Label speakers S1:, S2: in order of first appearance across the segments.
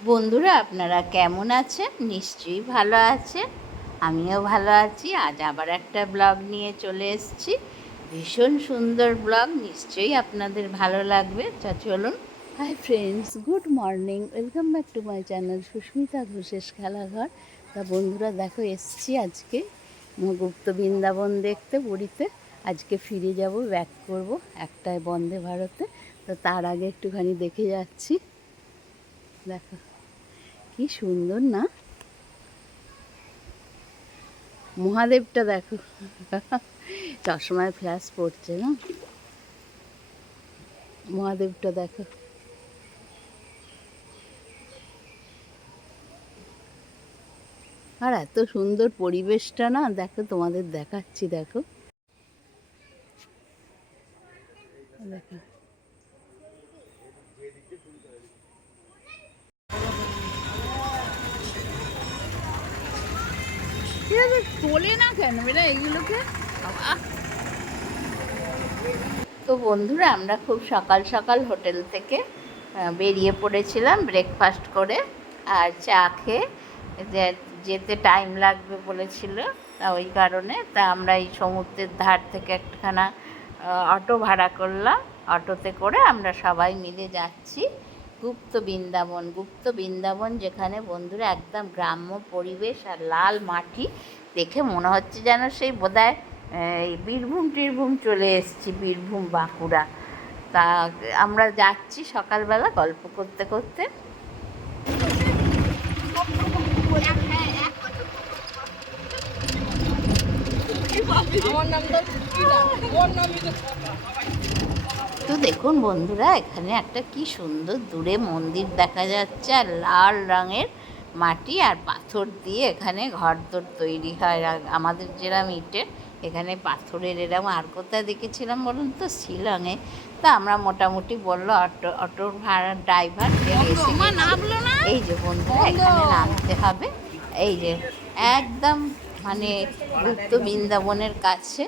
S1: বন্ধুরা, আপনারা কেমন আছেন? নিশ্চয়ই ভালো আছেন। আমিও ভালো আছি। আজ আবার একটা ব্লগ নিয়ে চলে এসেছি। ভীষণ সুন্দর ব্লগ, নিশ্চয়ই আপনাদের ভালো লাগবে। তা চলুন। Hi friends good morning welcome back to my channel Susmita ঘোষেশ Khelaghar তা বন্ধুরা, দেখো, এসছি আজকে গুপ্ত বৃন্দাবন দেখতে, পুরীতে। আজকে ফিরে যাব ব্যাক করব একটায় বন্দে ভারতে। তো তার আগে একটুখানি দেখে যাচ্ছি। দেখো। কি সুন্দর না? মহাদেবটা দেখো। চশমায় ফ্ল্যাশ পড়ছে, না? মহাদেবটা দেখো। আর এত সুন্দর পরিবেশটা, না? দেখো, তোমাদের দেখাচ্ছি, দেখো। দেখো। তো বন্ধুরা, আমরা খুব সকাল সকাল হোটেল থেকে বেরিয়ে পড়েছিলাম ব্রেকফাস্ট করে, আর চা খেয়ে যেতে টাইম লাগবে বলেছিল, তা ওই কারণে, তা আমরা এই সমুদ্রের ধার থেকে একখানা অটো ভাড়া করলাম। অটোতে করে আমরা সবাই মিলে যাচ্ছি গুপ্ত বৃন্দাবন। গুপ্ত বৃন্দাবন যেখানে বন্ধুরা একদম গ্রাম্য পরিবেশ আর লাল মাটি দেখে মনে হচ্ছে যেন সেই বোধহয় বীরভূম টিরভূম চলে এসেছি, বীরভূম বাঁকুড়া। তা আমরা যাচ্ছি সকালবেলা গল্প করতে করতে। তো দেখুন বন্ধুরা, এখানে একটা কি সুন্দর দূরে মন্দির দেখা যাচ্ছে, আর লাল রঙের মাটি আর পাথর দিয়ে এখানে ঘর ঘরদোর তৈরি হয়। আর আমাদের যেরকম ইটের এখানে পাথরের এরকম আর কোথায় দেখেছিলাম বলুন তো? শিলংয়ে। তা আমরা মোটামুটি বলল অটো অটোর ভাড়া ড্রাইভার এই যে বন্ধুরা এখানে নামতে হবে। এই যে একদম মানে গুপ্ত বৃন্দাবনের কাছে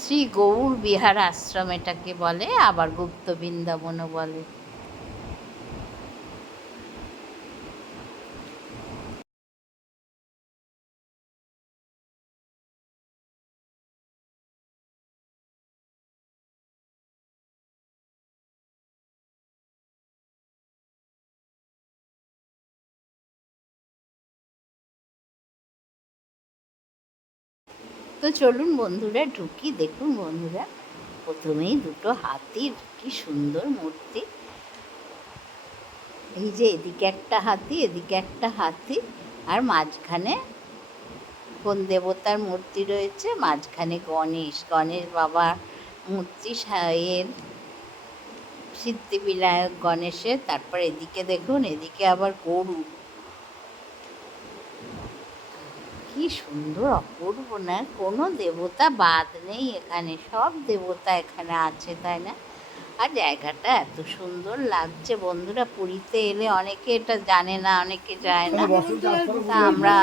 S1: শ্রী গৌর বিহার আশ্রম এটাকে বলে আবার গুপ্ত বৃন্দাবনও বলে। তো চলুন বন্ধুরা, ঢুকি। দেখুন বন্ধুরা, প্রথমেই দুটো হাতির কি সুন্দর মূর্তি। এই যে এদিকে একটা হাতি, এদিকে একটা হাতি, আর মাঝখানে কোন দেবতার মূর্তি রয়েছে? মাঝখানে গণেশ। গণেশ বাবা মূর্তি এর সিদ্ধিবিনায়ক গণেশের। তারপর এদিকে দেখুন, এদিকে আবার গরু। কি সুন্দর অপূর্ব, না? কোনো দেবতা বাদ নেই এখানে, সব দেবতা এখানে আছে, তাই না? আর জায়গাটা এত সুন্দর লাগছে বন্ধুরা, পুরীতে এলে অনেকে এটা জানে না, অনেকে যায় না। তা আমরা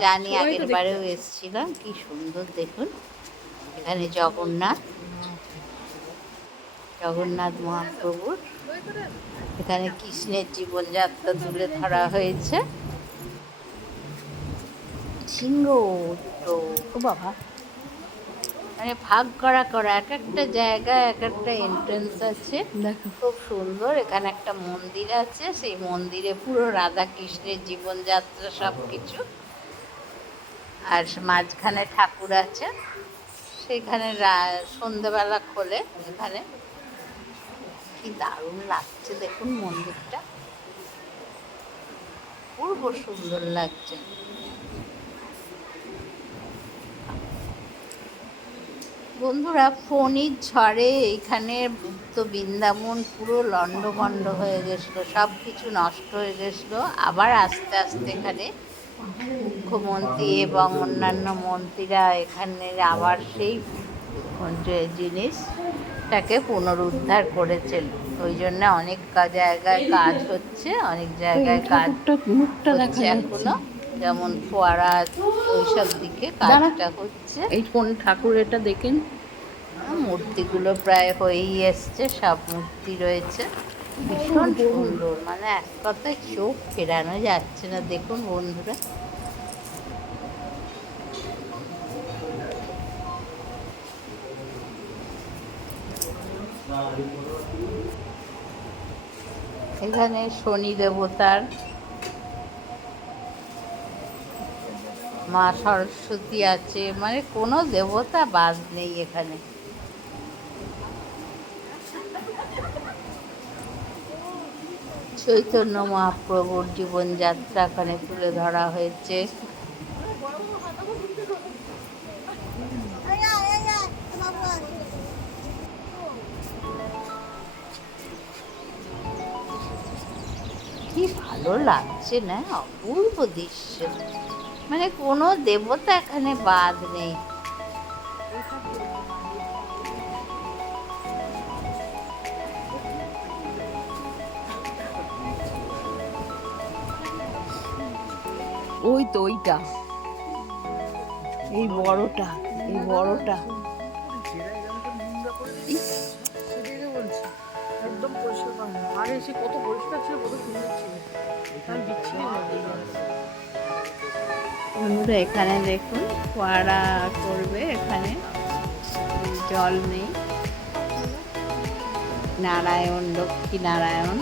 S1: জানি, আগের বারেও এসেছিলাম, কি সুন্দর, দেখুন। এখানে জগন্নাথ। জগন্নাথ মহাপ্রভুর। এখানে কৃষ্ণের জীবনযাত্রা তুলে ধরা হয়েছে। সিংহ দুটো ও বাবা। মানে ভাগ করা করা এক একটা জায়গায় এক একটা এন্ট্রেন্স আছে। খুব সুন্দর এখানে একটা মন্দির আছে সেই মন্দিরে পুরো রাধা কৃষ্ণের জীবনযাত্রা সব কিছু আর মাঝখানে ঠাকুর আছে সেখানে সন্ধেবেলা খোলে এখানে। কি দারুণ লাগছে দেখুন মন্দিরটা। পূর্ব সুন্দর লাগছে। বন্ধুরা ফণির ঝড়ে এইখানে তো বৃন্দাবন পুরো লণ্ডভণ্ড হয়ে গেছিল সব কিছু নষ্ট হয়ে গেছিল। আবার আস্তে আস্তে এখানে মুখ্যমন্ত্রী এবং অন্যান্য মন্ত্রীরা এখানে আবার সেই যে জিনিসটাকে পুনরুদ্ধার করেছেন। ওই জন্য অনেক জায়গায় কাজ হচ্ছে অনেক জায়গায় কাজ হচ্ছে এখনও। যেমন ফোয়ারা ওইসব দিকে। কাজটা হচ্ছে।
S2: এই কোন ঠাকুর এটা দেখেন
S1: মূর্তিগুলো প্রায় হয়েই এসছে সব মূর্তি রয়েছে। ভীষণ। সুন্দর মানে এক কথায় চোখ ফেরানো যাচ্ছে না। দেখুন বন্ধুরা। এখানে শনি দেবতার মা সরস্বতী আছে মানে কোনো দেবতা বাদ নেই এখানে। চৈতন্য মহাপ্রভুর জীবনযাত্রা এখানে তুলে ধরা হয়েছে। কি ভালো লাগছে না? অপূর্ব দৃশ্য। মানে কোনো দেবতা এখানে বাদ নেই।
S2: ওই তো ওইটা। এই বড়টা এই বড়টা।
S3: একদম পরিষ্কার করে না আগে সে কত পরিষ্কার ছিল কত সুন্দর ছিল। এখানে বিচ্ছিরি
S1: বন্ধুরা এখানে দেখুন ফোয়ারা করবে এখানে। জল নেই। নারায়ণ লক্ষ্মী নারায়ণ।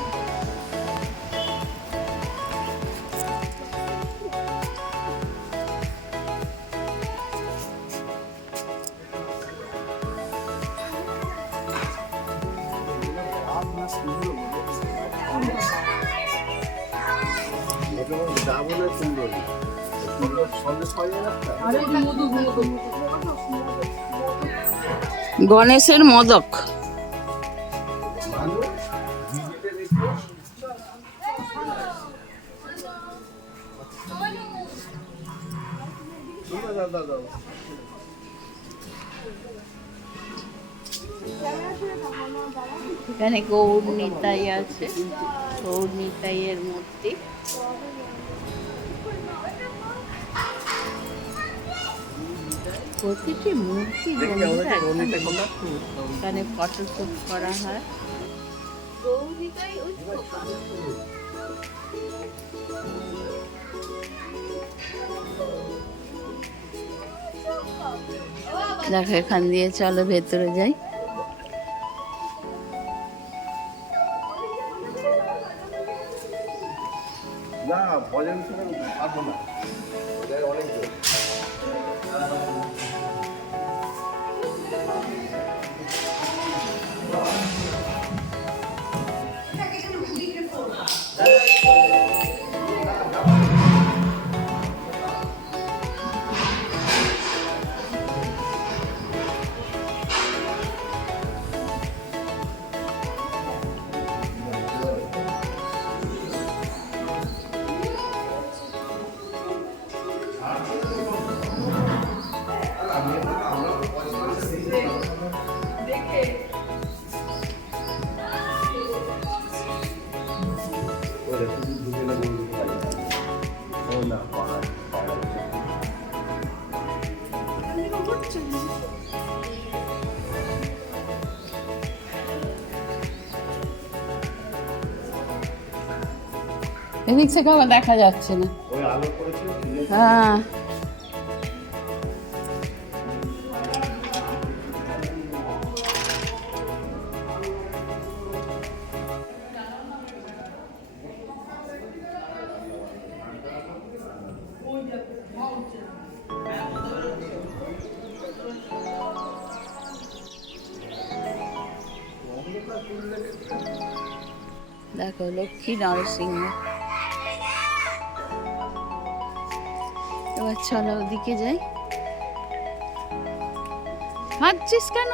S4: দাবনের সুন্দর
S2: গণেশের মোদক।
S1: এখানে গৌর নিতাই আছে গৌর নিতাইয়ের মূর্তি প্রতিটি মূর্তি। এখানে ফটো শুট করা হয়। দেখো এখান দিয়ে চলো ভেতরে যাই।
S4: না ভজন শুনে পারব না। Thank you.
S2: এদিক থেকে আবার দেখা যাচ্ছে না। হ্যাঁ।
S1: দেখো লক্ষ্মী নরসিংহ। এবার চলো ওদিকে যাই। হাঁটছিস কেন?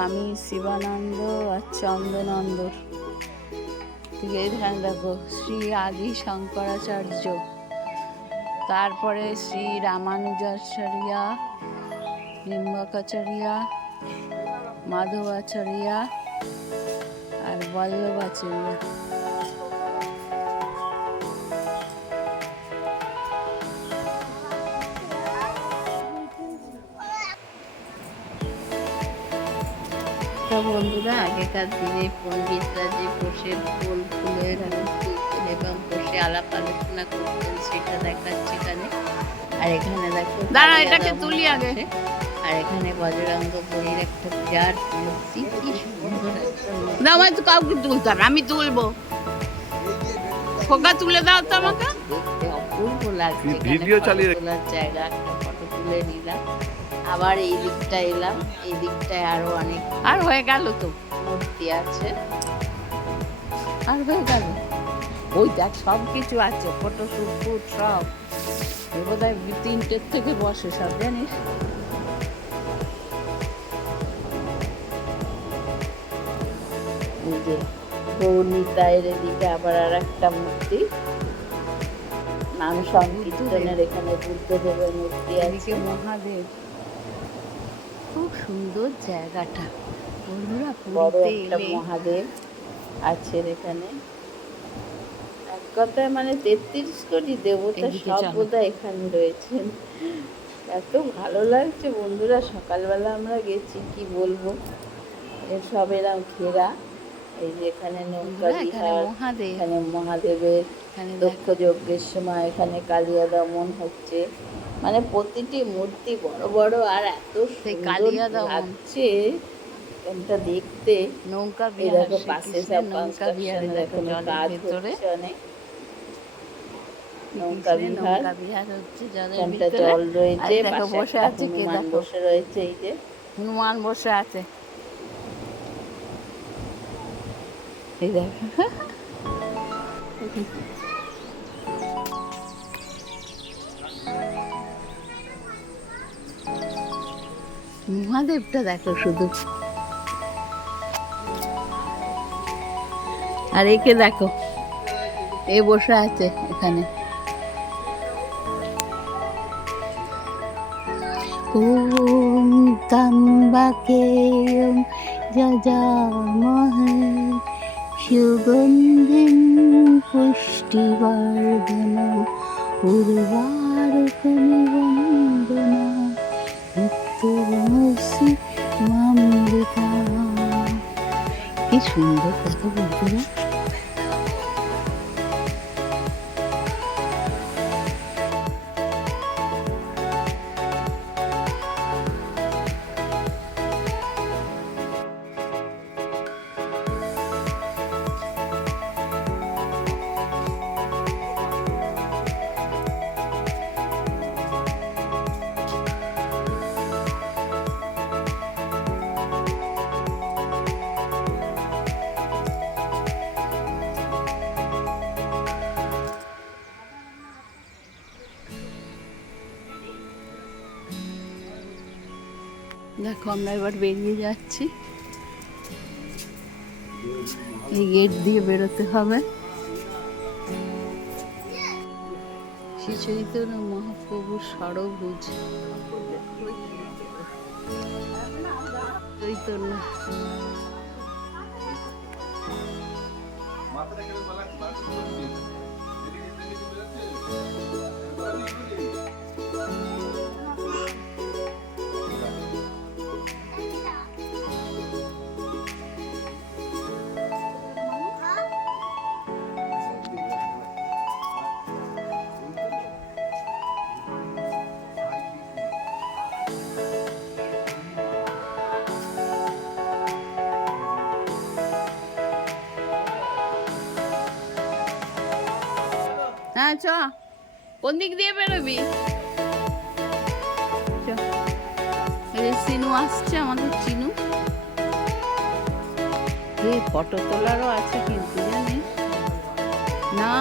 S2: স্বামী শিবানন্দ আর চন্দনন্দ ঠিক এখানে দেখো, শ্রী আদি শঙ্করাচার্য। তারপরে শ্রী রামানুজাচার্যা নিম্বকাচার্যা মাধবাচার্যা আর বল্লভাচার্যা।
S1: বন্ধুরা আগেকার দিনে পণ্ডিতরা যে বসে ফুল ফুলের তুলতেন এবং বসে আলাপ আলোচনা করতেন সেটা দেখাচ্ছে এখানে। আর এখানে দেখো
S2: দাঁড়া, এটাকে তুলি আগে।
S1: আর এখানে বজরঙ্গ বলির একটা বিরাট মূর্তি কি সুন্দর
S2: না। আমায় তো কাউকে তুলতে হবে, আমি তুলবো। খোকা তুলে দাও তো আমাকে।
S1: অপূর্ব লাগছে
S4: ভিডিও চালিয়ে রেখে-
S1: জায়গা একটা ফটো তুলে নিলাম। আবার এই দিকটা এলাম এই দিকটায় আরও অনেক
S2: আর হয়ে গেল তো।
S1: মূর্তি আছে।
S2: আর হয়ে গেল। ওই দেখ সব কিছু আছে ফটো শুট ফুট সব। বোধ হয় তিনটের থেকে বসে সব জানিস?
S1: যে গৌরীতায়ের এদিকে আবার আর একটা মূর্তি। নাম সংকীর্তনের এখানে বুদ্ধদেবের মূর্তি আছে।
S2: মহাদেব। খুব সুন্দর জায়গাটা। বন্ধুরা পুরীতে এলে
S1: মহাদেব আছে এখানে। এক কথায় মানে তেত্রিশ কোটি দেবতা। বোধহয় এখানে রয়েছেন। এত ভালো লাগছে বন্ধুরা সকালবেলা আমরা গেছি কি বলব? সব এরম ঘেরা। এই যে এখানে নৌকা
S2: এখানে
S1: মহাদেবের দক্ষ যজ্ঞের সময় এখানে কালিয়া দমন হচ্ছে। মানে প্রতিটি মূর্তি বড় বড় আর এত
S2: কালিয়া
S1: লাগছে। এটা দেখতে
S2: নৌকা বিহার
S1: পাশে সব
S2: নৌকা বিহারে জলের ভেতরে।
S1: নৌকা বিহার।
S2: হচ্ছে জলের ভিতরে।
S1: জল রয়েছে
S2: বসে আছে কে।
S1: বসে রয়েছে এই যে।
S2: হনুমান বসে আছে। এই দেখো। মহাদেবটা দেখো শুধু। আর একে দেখো, এ বসে আছে এখানে। ওম তম্বাকে যজামহে সুগন্ধিম পুষ্টিবর্ধন উর্বারকমিবন কি সুন্দর কথা বন্ধুরা দেখো, আমরা এবার বেরিয়ে যাচ্ছি। এই গেট দিয়ে বেরোতে হবে। শ্রী চৈতন্য মহাপ্রভু সরভুজ। চৈতন্য। হ্যাঁ চ। কোন দিক দিয়ে বেরোবি? চ। এই যে সিনু আসছে, আমাদের চিনু। এ, ফটো তোলারও আছে কিন্তু, জানিস? না।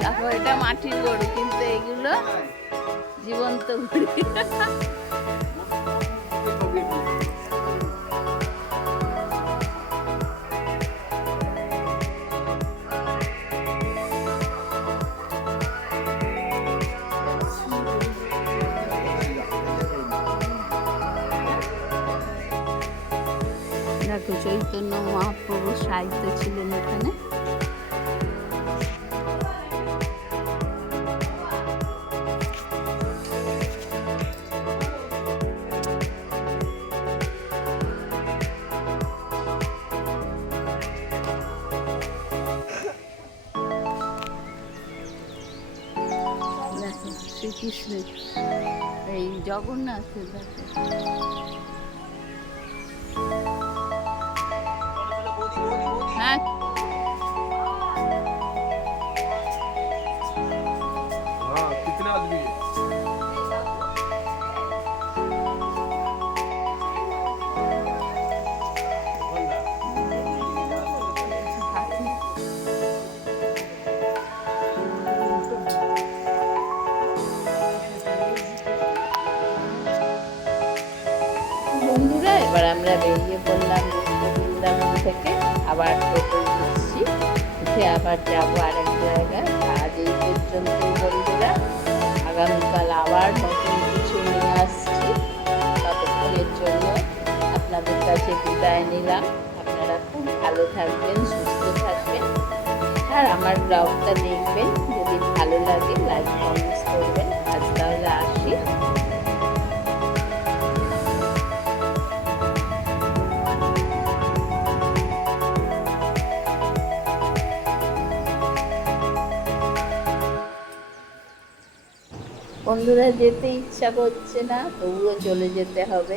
S2: দেখো, এটা মাটির গরু, কিন্তু এগুলো জীবন্ত গরু। দেখো চৈতন্য মহাপ্রভু সাহিত্য ছিলেন এখানে। শ্রীকৃষ্ণের এই জগন্নাথের দেখো
S1: আমরা বেরিয়ে পড়লাম বৃন্দাবন থেকে। আবার টোটো উঠছি উঠে আবার যাব আরেক জায়গায়। আজ এই পর্যন্তই বন্ধুরা। আগামীকাল আবার নতুন কিছু নিয়ে আসছি। ততক্ষণের জন্য আপনাদের কাছে বিদায় নিলাম। আপনারা খুব ভালো থাকবেন, সুস্থ থাকবেন। আর আমার ব্লগটা দেখবেন। যদি ভালো লাগে লাইক কমেন্টস করবেন। আজ তাহলে আসি। বন্ধুরা যেতে ইচ্ছা করছে না তবুও চলে যেতে হবে।